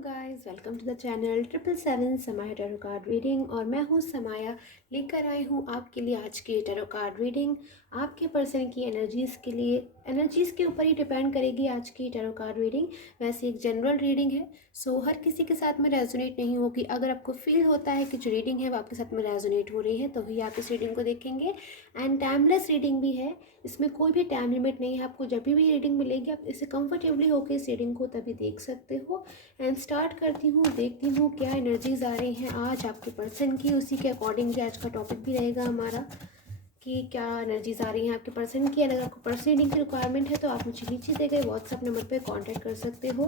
Guys, welcome to the channel 777 Samaya tarot card reading. और मैं हूँ समाया, लेकर आई हूँ आपके लिए आज की टैरो कार्ड रीडिंग। आपके पर्सन की एनर्जीज़ के लिए, एनर्जीज़ के ऊपर ही डिपेंड करेगी आज की टैरो कार्ड रीडिंग। वैसे एक जनरल रीडिंग है, सो हर किसी के साथ में रेजोनेट नहीं होगी। अगर आपको फील होता है कि जो रीडिंग है वो आपके साथ में रेजोनेट हो रही है तो ही आप इस रीडिंग को देखेंगे। एंड टाइमलेस रीडिंग भी है, इसमें कोई भी टाइम लिमिट नहीं है। आपको जब भी रीडिंग मिलेगी आप इसे कंफर्टेबली होकर इस रीडिंग को तभी देख सकते हो। एंड स्टार्ट करती हूँ, देखती हूँ क्या एनर्जीज आ रही हैं आज आपके पर्सन की। उसी के अकॉर्डिंगली आज का टॉपिक भी रहेगा हमारा कि क्या एनर्जीज आ रही हैं आपके पर्सन की। अगर आपको पर्सन रीडिंग की रिक्वायरमेंट है तो आप मुझे नीचे दिए गए व्हाट्सएप नंबर पर कांटेक्ट कर सकते हो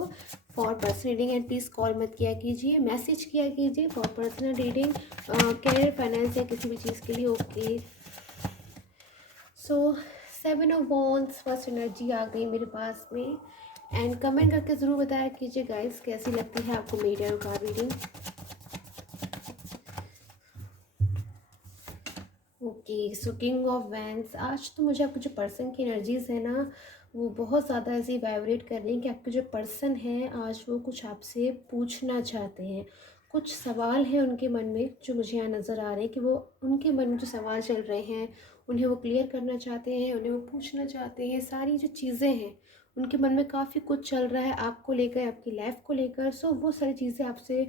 for person reading. And please call मत किया कीजिए, मैसेज किया कीजिए for personal reading, career, finance या किसी भी चीज़ के लिए। Okay, so 7 of wands first energy आ गई मेरे पास में। एंड कमेंट करके ज़रूर बताया कीजिए गाइस कैसी लगती है आपको मेरी tarot card reading. Okay, so king of wands. आज तो मुझे आपके जो पर्सन की एनर्जीज है ना वो बहुत ज़्यादा ऐसे वाइब्रेट कर रही हैं कि आपके जो पर्सन है आज वो कुछ आपसे पूछना चाहते हैं। कुछ सवाल हैं उनके मन में जो मुझे यहाँ नज़र आ रहे हैं कि वो उनके मन में जो सवाल चल रहे हैं उन्हें वो क्लियर करना चाहते हैं, उन्हें वो पूछना चाहते हैं। सारी जो चीज़ें हैं उनके मन में काफ़ी कुछ चल रहा है आपको लेकर, आपकी लाइफ को लेकर। सो वो सारी चीज़ें आपसे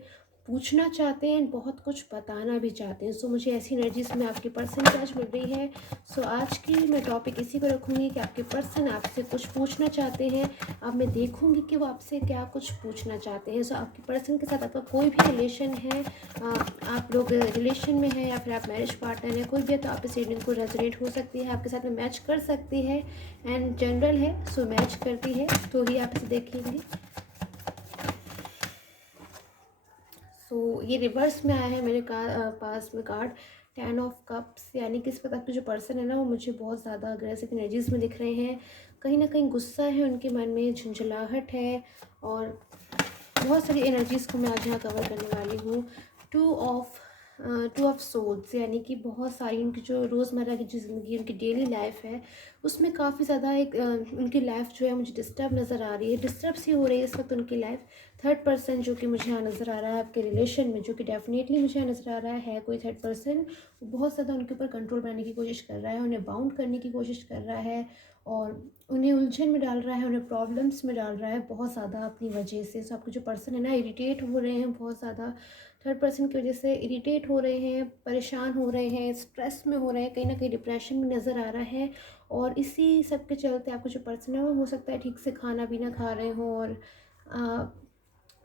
पूछना चाहते हैं, बहुत कुछ बताना भी चाहते हैं। सो मुझे ऐसी एनर्जीज में आपके पर्सन की आज मिल रही है। सो आज की मैं टॉपिक इसी को रखूँगी कि आपके पर्सन आपसे कुछ पूछना चाहते हैं। अब मैं देखूँगी कि वो आपसे क्या कुछ पूछना चाहते हैं। सो आपके पर्सन के साथ आपका कोई भी रिलेशन है, आप लोग रिलेशन में हैं या फिर आप मैरिज पार्टनर हैं, कोई भी है तो आप इस रीडिंग को रेजोनेट हो सकती है, आपके साथ में मैच कर सकती है। एंड जनरल है, सो मैच करती है तो ही आप इसे देखेंगे। सो ये रिवर्स में आया है मेरे पास में कार्ड 10 ऑफ कप्स, यानी कि इस वक्त आपके जो पर्सन है ना वो मुझे बहुत ज़्यादा अग्रेसिव एनर्जीज में दिख रहे हैं। कहीं ना कहीं गुस्सा है उनके मन में, झुंझलाहट है, और बहुत सारी एनर्जीज़ को मैं आज यहाँ कवर करने वाली हूँ। Two of two of souls, यानी कि बहुत सारी उनकी जो रोज़मर्रा की जो ज़िंदगी, उनकी डेली लाइफ है उसमें काफ़ी ज़्यादा एक उनकी लाइफ जो है मुझे डिस्टर्ब नज़र आ रही है, डिस्टर्ब सी हो रही है इस वक्त उनकी लाइफ। थर्ड पर्सन जो कि मुझे यहाँ नज़र आ रहा है आपके रिलेशन में, जो कि डेफिनेटली मुझे यहाँ नज़र आ रहा है कोई थर्ड पर्सन बहुत ज़्यादा उनके ऊपर कंट्रोल बनाने की कोशिश कर रहा है, उन्हें बाउंड करने की कोशिश कर रहा है और उन्हें उलझन में डाल रहा है, उन्हें प्रॉब्लम्स में डाल रहा है बहुत ज़्यादा अपनी वजह से। सो आपके जो पर्सन है ना इरिटेट हो रहे हैं बहुत ज़्यादा, थर्ड पर्सन की वजह से इरिटेट हो रहे हैं, परेशान हो रहे हैं, स्ट्रेस में हो रहे हैं, कहीं ना कहीं डिप्रेशन में नज़र आ रहा है। और इसी सब के चलते आपको जो पर्सन है वो हो सकता है ठीक से खाना भी ना खा रहे हों और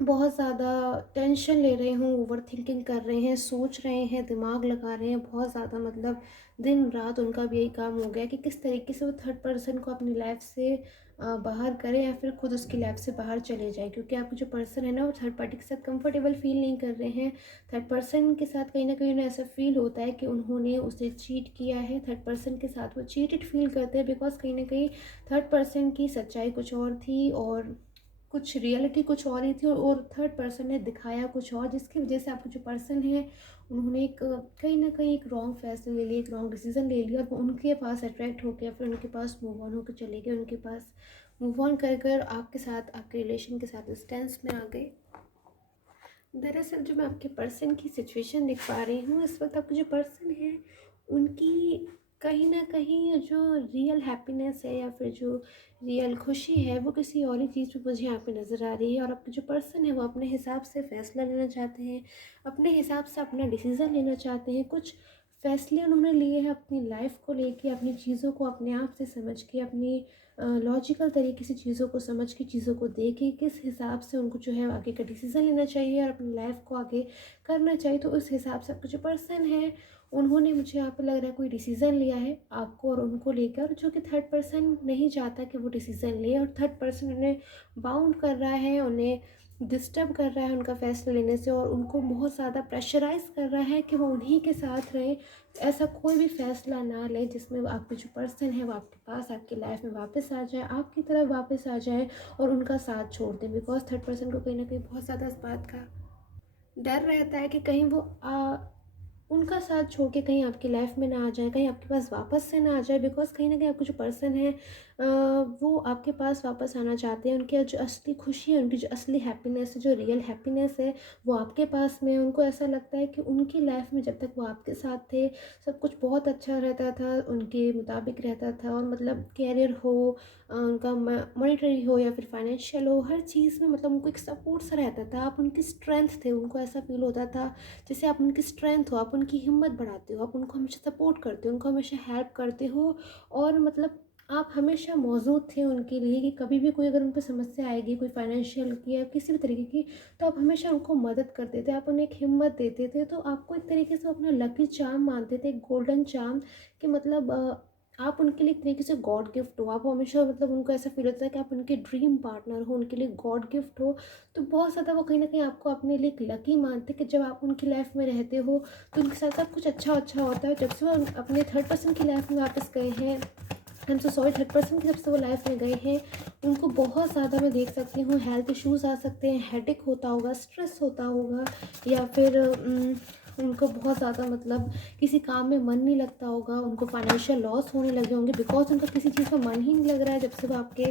बहुत ज़्यादा टेंशन ले रहे हों, ओवर थिंकिंग कर रहे हैं, सोच रहे हैं, दिमाग लगा रहे हैं बहुत ज़्यादा। मतलब दिन रात उनका भी यही काम हो गया कि किस तरीके से वो थर्ड पर्सन को अपनी लाइफ से बाहर करें या फिर खुद उसकी लाइफ से बाहर चले जाए, क्योंकि आपके जो पर्सन है ना वो थर्ड पार्टी के साथ कंफर्टेबल फील नहीं कर रहे हैं। थर्ड पर्सन के साथ कहीं ना कहीं उन्हें ऐसा फील होता है कि उन्होंने उसे चीट किया है। थर्ड पर्सन के साथ वो चीटेड फील करते हैं बिकॉज कहीं ना कहीं थर्ड पर्सन की सच्चाई कुछ और थी और कुछ रियलिटी कुछ और ही थी, और थर्ड पर्सन ने दिखाया कुछ और, जिसकी वजह से आपके जो पर्सन है उन्होंने एक कहीं ना कहीं एक रॉन्ग फैसला ले लिया, एक रॉन्ग डिसीजन ले लिया और वो उनके पास अट्रैक्ट हो गया, फिर उनके पास मूव ऑन होकर चले गए, उनके पास मूव ऑन कर कर आपके साथ, आपके रिलेशन के साथ डिस्टेंस में आ गए। दरअसल जो मैं आपके पर्सन की सिचुएशन देख पा रही हूँ इस वक्त, आपके जो पर्सन है उनकी कहीं ना कहीं जो रियल हैप्पीनेस है या फिर जो रियल खुशी है वो किसी और ही चीज़ में मुझे यहाँ पे नज़र आ रही है। और आपके जो पर्सन है वो अपने हिसाब से फ़ैसला लेना चाहते हैं, अपने हिसाब से अपना डिसीज़न लेना चाहते हैं। कुछ फ़ैसले उन्होंने लिए हैं अपनी लाइफ को लेके, अपनी चीज़ों को अपने आप से समझ के, अपनी लॉजिकल तरीके से चीज़ों को समझ के, चीज़ों को देख के किस हिसाब से उनको जो है आगे का डिसीज़न लेना चाहिए और अपनी लाइफ को आगे करना चाहिए। तो उस हिसाब से आपका जो पर्सन है उन्होंने, मुझे यहाँ पे लग रहा है, कोई डिसीज़न लिया है आपको और उनको लेकर, जो कि थर्ड पर्सन नहीं चाहता कि वो डिसीज़न ले, और थर्ड पर्सन उन्हें बाउंड कर रहा है, उन्हें डिस्टर्ब कर रहा है उनका फ़ैसला लेने से, और उनको बहुत ज़्यादा प्रेशराइज़ कर रहा है कि वो उन्हीं के साथ रहें। ऐसा कोई भी फ़ैसला ना ले जिसमें आपके जो पर्सन है वो आपके पास, आपकी लाइफ में वापस आ जाए, आपकी तरफ वापस आ जाए और उनका साथ छोड़ दें। बिकॉज थर्ड पर्सन को कहीं ना कहीं बहुत ज़्यादा इस बात का डर रहता है कि कहीं वो उनका साथ छोड़ के कहीं आपकी लाइफ में ना आ जाए, कहीं आपके पास वापस से ना आ जाए। बिकॉज कहीं ना कहीं आपका जो पर्सन है वो आपके पास वापस आना चाहते हैं। उनकी जो असली खुशी है, उनकी जो असली हैप्पीनेस है, जो रियल हैप्पीनेस है, वो आपके पास में है। उनको ऐसा लगता है कि उनकी लाइफ में जब तक वो आपके साथ थे, सब कुछ बहुत अच्छा रहता था, उनके मुताबिक रहता था। और मतलब कैरियर हो, उनका मॉनेटरी हो या फिर फाइनेंशियल हो, हर चीज़ में मतलब उनको एक सपोर्ट सा रहता था। आप उनकी स्ट्रेंथ थे, उनको ऐसा फील होता था जैसे आप उनकी स्ट्रेंथ हो, आप उनकी हिम्मत बढ़ाते हो, आप उनको हमेशा सपोर्ट करते हो, उनको हमेशा हेल्प करते हो। और मतलब आप हमेशा मौजूद थे उनके लिए कि कभी भी कोई अगर उन पे समस्या आएगी, कोई फाइनेंशियल की या किसी भी तरीके की, तो आप हमेशा उनको मदद करते थे, आप उन्हें एक हिम्मत देते थे। तो आपको एक तरीके से अपना लकी चार्म मानते थे, एक गोल्डन चार्म, कि मतलब आप उनके लिए एक तरीके से गॉड गिफ्ट हो। आप हमेशा मतलब उनको ऐसा फील होता है कि आप उनके ड्रीम पार्टनर हो, उनके लिए गॉड गिफ्ट हो। तो बहुत ज़्यादा वो कहीं ना कहीं आपको अपने लिए एक लकी मानते कि जब आप उनकी लाइफ में रहते हो तो उनके साथ सब कुछ अच्छा अच्छा होता है। जब से वो अपने थर्ड पर्सन की लाइफ में वापस गए हैं, I am so sorry, third person की जब से वो लाइफ में गए हैं, उनको बहुत ज़्यादा मैं देख सकती हूँ हेल्थ इश्यूज़ आ सकते हैं, हेडेक होता होगा, स्ट्रेस होता होगा, या फिर उनको बहुत ज़्यादा मतलब किसी काम में मन नहीं लगता होगा, उनको फाइनेंशियल लॉस होने लगे होंगे बिकॉज उनका किसी चीज़ में मन ही नहीं लग रहा है जब से वो आपके,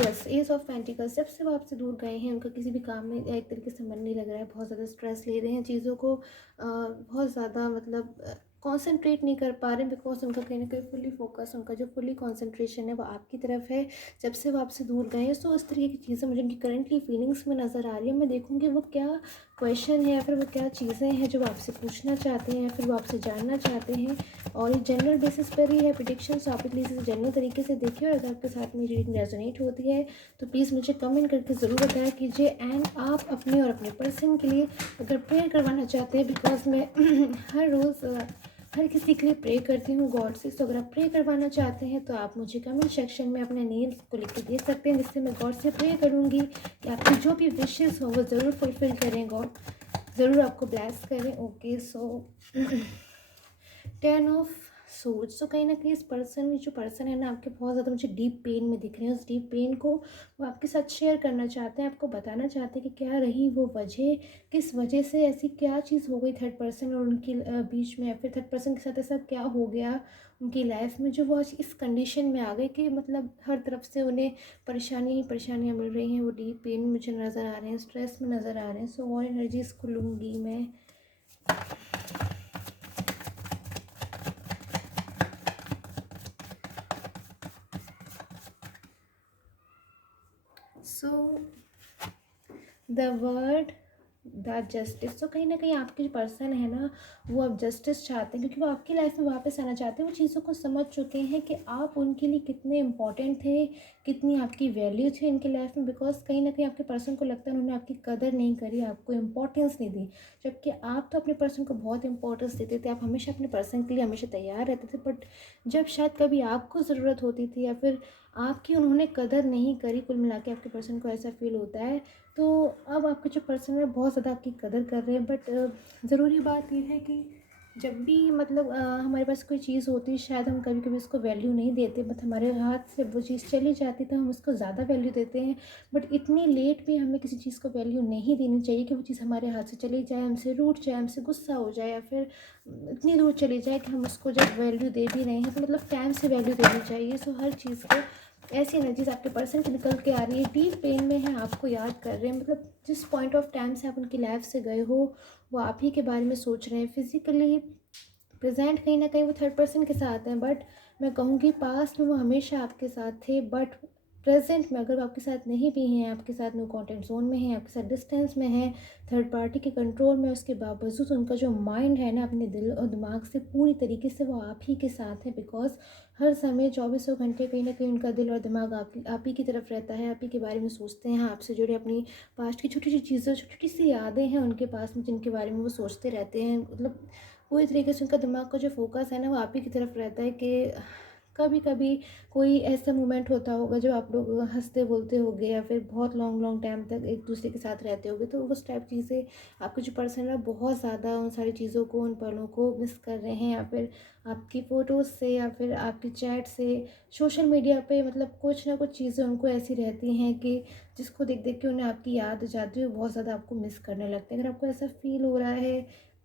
यस, एज ऑफ पेंटिकल्स, जब से वो आपसे दूर गए हैं उनका किसी भी काम में एक तरीके से मन नहीं लग रहा है, बहुत ज़्यादा स्ट्रेस ले रहे हैं चीज़ों को, बहुत ज़्यादा मतलब कॉन्सेंट्रेट नहीं कर पा रहे हैं बिकॉज उनका कहीं ना कहीं फुली फोकस, उनका जो फुली कॉन्सेंट्रेशन है वो आपकी तरफ है जब से वो आपसे दूर गए हैं। सो इस तरीके की चीज़ें मुझे उनकी करंटली फीलिंग्स में नज़र आ रही है। मैं देखूँगी वो क्या क्वेश्चन है या फिर वो क्या चीज़ें हैं जो वो आपसे पूछना चाहते हैं या फिर वो आपसे जानना चाहते हैं। और ये जनरल बेसिस पर ही है प्रिडिक्शन, सो आप प्लीज़ इसे जनरल तरीके से देखिए। और अगर आपके साथ में रीडिंग रेजोनेट होती है तो प्लीज़ मुझे कमेंट करके ज़रूर बताया कीजिए। एंड आप अपने और अपने पर्सन के लिए अगर प्रेयर करवाना चाहते हैं, बिकॉज मैं हर रोज़ हर किसी के लिए प्रे करती हूँ गॉड से, तो अगर आप प्रे करवाना चाहते हैं तो आप मुझे कमेंट सेक्शन में अपने नेम्स को लिख के दे सकते हैं, जिससे मैं गॉड से प्रे करूँगी कि आपकी जो भी विशेस हो वो ज़रूर फुलफ़िल करें, गॉड ज़रूर आपको ब्लेस करें। Okay, so 10 of swords. तो कहीं ना कहीं इस पर्सन, जो पर्सन है ना आपके, बहुत ज़्यादा मुझे डीप पेन में दिख रहे हैं। उस डीप पेन को वो आपके साथ शेयर करना चाहते हैं, आपको बताना चाहते हैं कि क्या रही वो वजह, किस वजह से ऐसी क्या चीज़ हो गई थर्ड पर्सन और उनकी बीच में, या फिर थर्ड पर्सन के साथ ऐसा क्या हो गया उनकी लाइफ में जो वो आज इस कंडीशन में आ गए कि मतलब हर तरफ से उन्हें परेशानी ही परेशानियाँ मिल रही हैं। वो डीप पेन मुझे नज़र आ रहे हैं, स्ट्रेस में नज़र आ रहे हैं। सो और एनर्जीज़ को लूँगी मैं। So the word the justice. तो कहीं ना कहीं आपके जो पर्सन है ना वो अब जस्टिस चाहते हैं, क्योंकि वो आपकी लाइफ में वापस आना चाहते हैं। वो चीज़ों को समझ चुके हैं कि आप उनके लिए कितने इंपॉर्टेंट थे, कितनी आपकी वैल्यू थी उनकी लाइफ में। बिकॉज कहीं ना कहीं आपके पर्सन को लगता है उन्होंने आपकी कदर नहीं करी, आपको इंपॉर्टेंस नहीं दी, जबकि आप तो अपने पर्सन को बहुत इंपॉर्टेंस देते थे। आप हमेशा अपने पर्सन के लिए हमेशा तैयार रहते थे, बट जब शायद कभी आपको ज़रूरत होती थी या फिर आपकी उन्होंने कदर नहीं करी, कुल मिला के आपके पर्सन को ऐसा फील होता है। तो अब आपके जो पर्सन है बहुत ज़्यादा आपकी कदर कर रहे हैं। बट ज़रूरी बात यह है कि जब भी मतलब हमारे पास कोई चीज़ होती है, शायद हम कभी कभी उसको वैल्यू नहीं देते, बट हमारे हाथ से वो चीज़ चली जाती तो हम उसको ज़्यादा वैल्यू देते हैं। बट इतनी लेट भी हमें किसी चीज़ को वैल्यू नहीं देनी चाहिए कि वो चीज़ हमारे हाथ से चली जाए, हमसे रूठ जाए, हमसे गुस्सा हो जाए, या फिर इतनी दूर चली जाए कि हम उसको जब वैल्यू दे भी रहे हैं तो मतलब टाइम से वैल्यू देनी चाहिए। सो हर चीज़ को ऐसी एनर्जीज आपके पर्सन की निकल के आ रही है, डीप पेन में है, आपको याद कर रहे हैं। मतलब जिस पॉइंट ऑफ टाइम से आप उनकी लाइफ से गए हो वो आप ही के बारे में सोच रहे हैं। फिजिकली प्रेजेंट कहीं ना कहीं वो थर्ड पर्सन के साथ हैं, बट मैं कहूँगी पास्ट में वो हमेशा आपके साथ थे। बट प्रेजेंट में अगर वो आपके साथ नहीं भी हैं, आपके साथ नो कॉन्टेक्ट जोन में हैं, आपके साथ डिस्टेंस में हैं, थर्ड पार्टी के कंट्रोल में, उसके बावजूद उनका जो माइंड है ना अपने दिल और दिमाग से पूरी तरीके से वो आप ही के साथ है। बिकॉज हर समय चौबीसों घंटे कहीं ना कहीं उनका दिल और दिमाग आप ही की तरफ रहता है, आप ही के बारे में सोचते हैं, आपसे जुड़े अपनी पास्ट की छोटी छोटी चीज़ें, छोटी छोटी सी यादें हैं उनके पास में जिनके बारे में वो सोचते रहते हैं। मतलब पूरी तरीके से उनका दिमाग का जो फोकस है ना वो आप ही की तरफ रहता है कि कभी कभी कोई ऐसा मोमेंट होता होगा जब आप लोग हंसते बोलते होगे या फिर बहुत लॉन्ग लॉन्ग टाइम तक एक दूसरे के साथ रहते होगे, तो उस टाइप चीज़ें आपके जो पर्सन है बहुत ज़्यादा उन सारी चीज़ों को, उन पलों को मिस कर रहे हैं। या फिर आपकी फ़ोटोज़ से या फिर आपकी चैट से, सोशल मीडिया पे मतलब कुछ ना कुछ चीज़ें उनको ऐसी रहती हैं कि जिसको देख देख के उन्हें आपकी याद आ जाती है, वो बहुत ज़्यादा आपको मिस करने लगते हैं। अगर आपको ऐसा फील हो रहा है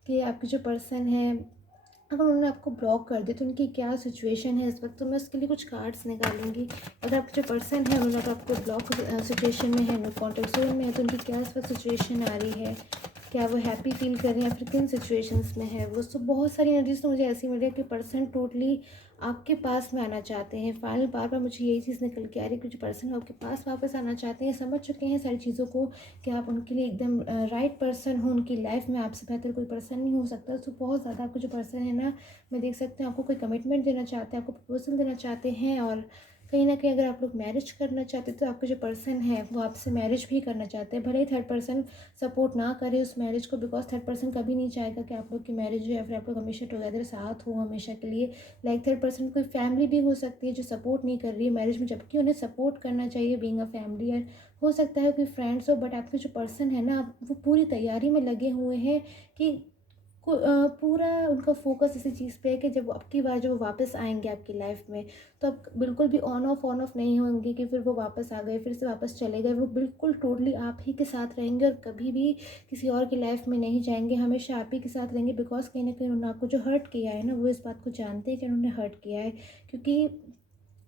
कि आपके जो पर्सन है अगर उन्होंने आपको ब्लॉक कर दिया तो उनकी क्या सिचुएशन है इस वक्त, तो मैं उसके लिए कुछ कार्ड्स निकालूंगी। अगर आप जो पर्सन है उन्होंने आपको ब्लॉक सिचुएशन में है, नो कॉन्टेक्ट जोन में है, तो उनकी क्या इस वक्त सिचुएशन आ रही है, क्या वो हैप्पी फील कर रहे हैं या फिर किन सिचुएशंस में है वो। सो बहुत सारी एनर्जीज तो मुझे ऐसी मिल रही है कि पर्सन टोटली आपके पास में आना चाहते हैं। फाइनल बार बार मुझे यही चीज़ निकल के आ रही है कि जो पर्सन आपके पास वापस आना चाहते हैं, समझ चुके हैं सारी चीज़ों को कि आप उनके लिए एकदम राइट पर्सन हो उनकी लाइफ में, आपसे बेहतर कोई पर्सन नहीं हो सकता। तो बहुत ज़्यादा आपको जो पर्सन है ना, मैं देख सकती हूँ आपको कोई कमिटमेंट देना चाहते हैं, आपको प्रपोजल देना चाहते हैं। और कहीं ना कहीं अगर आप लोग मैरिज करना चाहते हैं तो आपके जो पर्सन है वो आपसे मैरिज भी करना चाहते हैं। भले ही थर्ड पर्सन सपोर्ट ना करे उस मैरिज को, बिकॉज थर्ड पर्सन कभी नहीं चाहेगा कि आप लोग की मैरिज हो या फिर आप लोग हमेशा टुगेदर साथ हो हमेशा के लिए। लाइक थर्ड पर्सन कोई फैमिली भी हो सकती है जो सपोर्ट नहीं कर रही है मैरिज में, जबकि उन्हें सपोर्ट करना चाहिए बीइंग अ फैमिली। और हो सकता है कोई फ्रेंड्स हो, बट आपके जो पर्सन है ना वो पूरी तैयारी में लगे हुए हैं कि पूरा उनका फोकस इसी चीज़ पे है कि जब अब की बार जब वो वापस आएंगे आपकी लाइफ में, तो आप बिल्कुल भी ऑन ऑफ नहीं होंगे कि फिर वो वापस आ गए फिर से वापस चले गए। वो बिल्कुल टोटली आप ही के साथ रहेंगे और कभी भी किसी और की लाइफ में नहीं जाएंगे, हमेशा आप ही के साथ रहेंगे। बिकॉज कहीं ना कहीं उन्होंने आपको जो हर्ट किया है ना, वो इस बात को जानते हैं कि उन्होंने हर्ट किया है। क्योंकि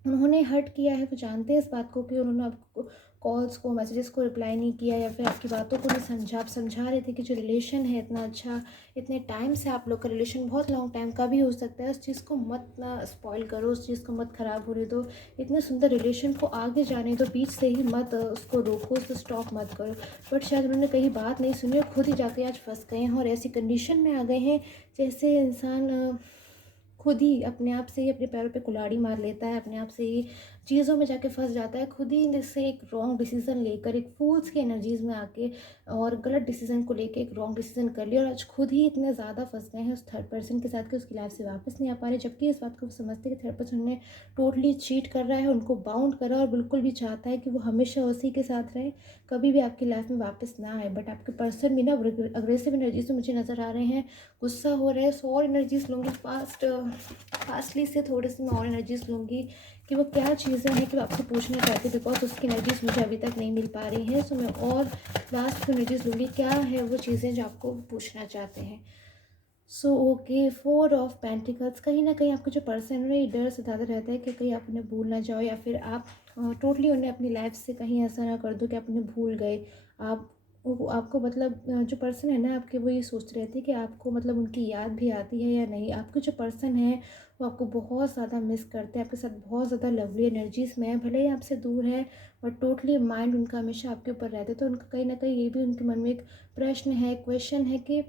उन्होंने हर्ट किया है, वो जानते हैं इस बात को कि उन्होंने आपको कॉल्स को मैसेजेस को रिप्लाई नहीं किया या फिर आपकी बातों को नहीं समझा। आप समझा रहे थे कि जो रिलेशन है इतना अच्छा, इतने टाइम से आप लोग का रिलेशन बहुत लॉन्ग टाइम का भी हो सकता है, उस चीज़ को मत ना स्पॉइल करो, उस चीज़ को मत ख़राब होने दो। इतने सुंदर रिलेशन को आगे जाने दो, बीच से ही मत उसको रोको, उसको स्टॉप मत करो। बट शायद उन्होंने कहीं बात नहीं सुनी और खुद ही जाके आज फंस गए हैं और ऐसी कंडीशन में आ गए हैं जैसे इंसान खुद ही अपने आप से ही अपने पैरों पे कुल्हाड़ी मार लेता है, अपने आप से ही चीज़ों में जाके फंस जाता है, खुद ही जैसे एक रॉन्ग डिसीज़न लेकर एक फूल्स की एनर्जीज में आके और गलत डिसीज़न को लेके एक रॉन्ग डिसीज़न कर लिया और आज खुद ही इतने ज़्यादा फंस गए हैं उस थर्ड पर्सन के साथ कि उसकी लाइफ से वापस नहीं आ पा रहे। जबकि इस बात को वो समझते हैं कि थर्ड पर्सन ने टोटली चीट कर रहा है, उनको बाउंड करा और बिल्कुल भी चाहता है कि वो हमेशा उसी के साथ रहे, कभी भी आपकी लाइफ में वापस ना आए। बट आपके पर्सन भी ना अग्रेसिव एनर्जीज तो मुझे नज़र आ रहे हैं, गुस्सा हो रहे हैं। सो और एनर्जीज लूँगी फास्टली से थोड़ी सी मैं और एनर्जीज लूँगी कि वो क्या चीज़ें हैं कि वो आपसे पूछना चाहते हैं, बिकॉज उसकी एनर्जीज मुझे अभी तक नहीं मिल पा रही हैं। सो मैं और लास्ट की एनर्जीज लूँगी, क्या है वो चीज़ें जो आपको पूछना चाहते हैं। सो ओके, 4 ऑफ पेंटिकल्स, कहीं ना कहीं आपका जो पर्सन है ये डर सताता रहता है कि कहीं आप उन्हें भूल ना जाओ या फिर आप टोटली उन्हें अपनी लाइफ से कहीं ऐसा ना कर दो कि आप उन्हें भूल गए। आप आपको मतलब जो पर्सन है ना आपके, वो ये सोचते रहते हैं कि आपको मतलब उनकी याद भी आती है या नहीं। आपके जो पर्सन है वो आपको बहुत ज़्यादा मिस करते हैं, आपके साथ बहुत ज़्यादा लवली एनर्जीज में है, भले ही आपसे दूर है बट टोटली माइंड उनका हमेशा आपके ऊपर रहता है। तो उनका कहीं ना कहीं ये भी उनके मन में एक प्रश्न है, क्वेश्चन है कि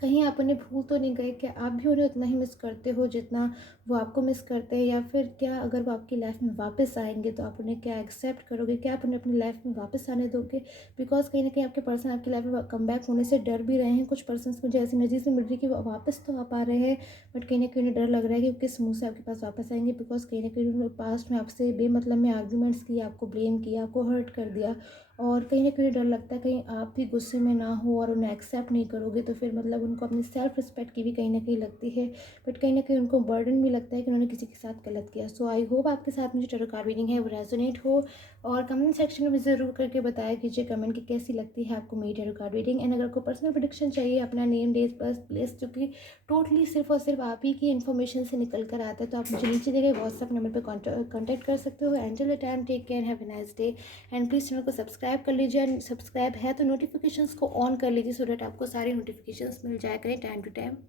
कहीं आप उन्हें भूल तो नहीं गए, क्या आप भी उन्हें उतना ही मिस करते हो जितना वो आपको मिस करते हैं। या फिर क्या अगर वो आपकी लाइफ में वापस आएंगे तो आप उन्हें क्या एक्सेप्ट करोगे, क्या आप उन्हें अपनी लाइफ में वापस आने दोगे। बिकॉज कहीं ना कहीं आपके पर्सन आपकी लाइफ में कम बैक होने से डर भी रहे हैं। कुछ पर्सन मुझे ऐसी एनर्जी से मिल रही है कि वो वापस तो आ पा रहे हैं बट कहीं ना कहीं उन्हें डर लग रहा है कि वो किस मुँह से आपके पास वापस आएंगे। बिकॉज कहीं ना कहीं उन्होंने पास्ट में आपसे बेमतलब में आर्ग्यूमेंट्स किया, आपको ब्लेम किया, आपको हर्ट कर दिया और कहीं ना कहीं डर लगता है कहीं आप भी गुस्से में ना हो और उन्हें एक्सेप्ट नहीं करोगे तो फिर मतलब उनको अपनी सेल्फ रिस्पेक्ट की भी कहीं ना कहीं लगती है। बट कहीं ना कहीं उनको बर्डन भी लगता है कि उन्होंने किसी के साथ गलत किया। सो आई होप आपके साथ में जो टैरो कार्ड रीडिंग है वो रेजोनेट हो और कमेंट सेक्शन में मुझे ज़रूर करके बताया कीजिए कमेंट की कैसी लगती है आपको मेरी टैरो कार्ड रीडिंग। एंड अगर आपको पर्सनल प्रेडिक्शन चाहिए, अपना नेम, डेट, बर्थ प्लेस जो कि टोटली सिर्फ और सिर्फ आप ही की इन्फॉर्मेशन से निकल कर आता है, तो आप मुझे नीचे दिए गए व्हाट्सअप नंबर पर कॉन्टैक्ट कर सकते हो। Angel time, take care, have a nice day. And please channel को सब्सक्राइब कर लीजिए एंड सब्सक्राइब है तो नोटिफिकेशंस को ऑन कर लीजिए सो डैट आपको सारी नोटिफिकेशंस मिल जाया करें टाइम टू टाइम।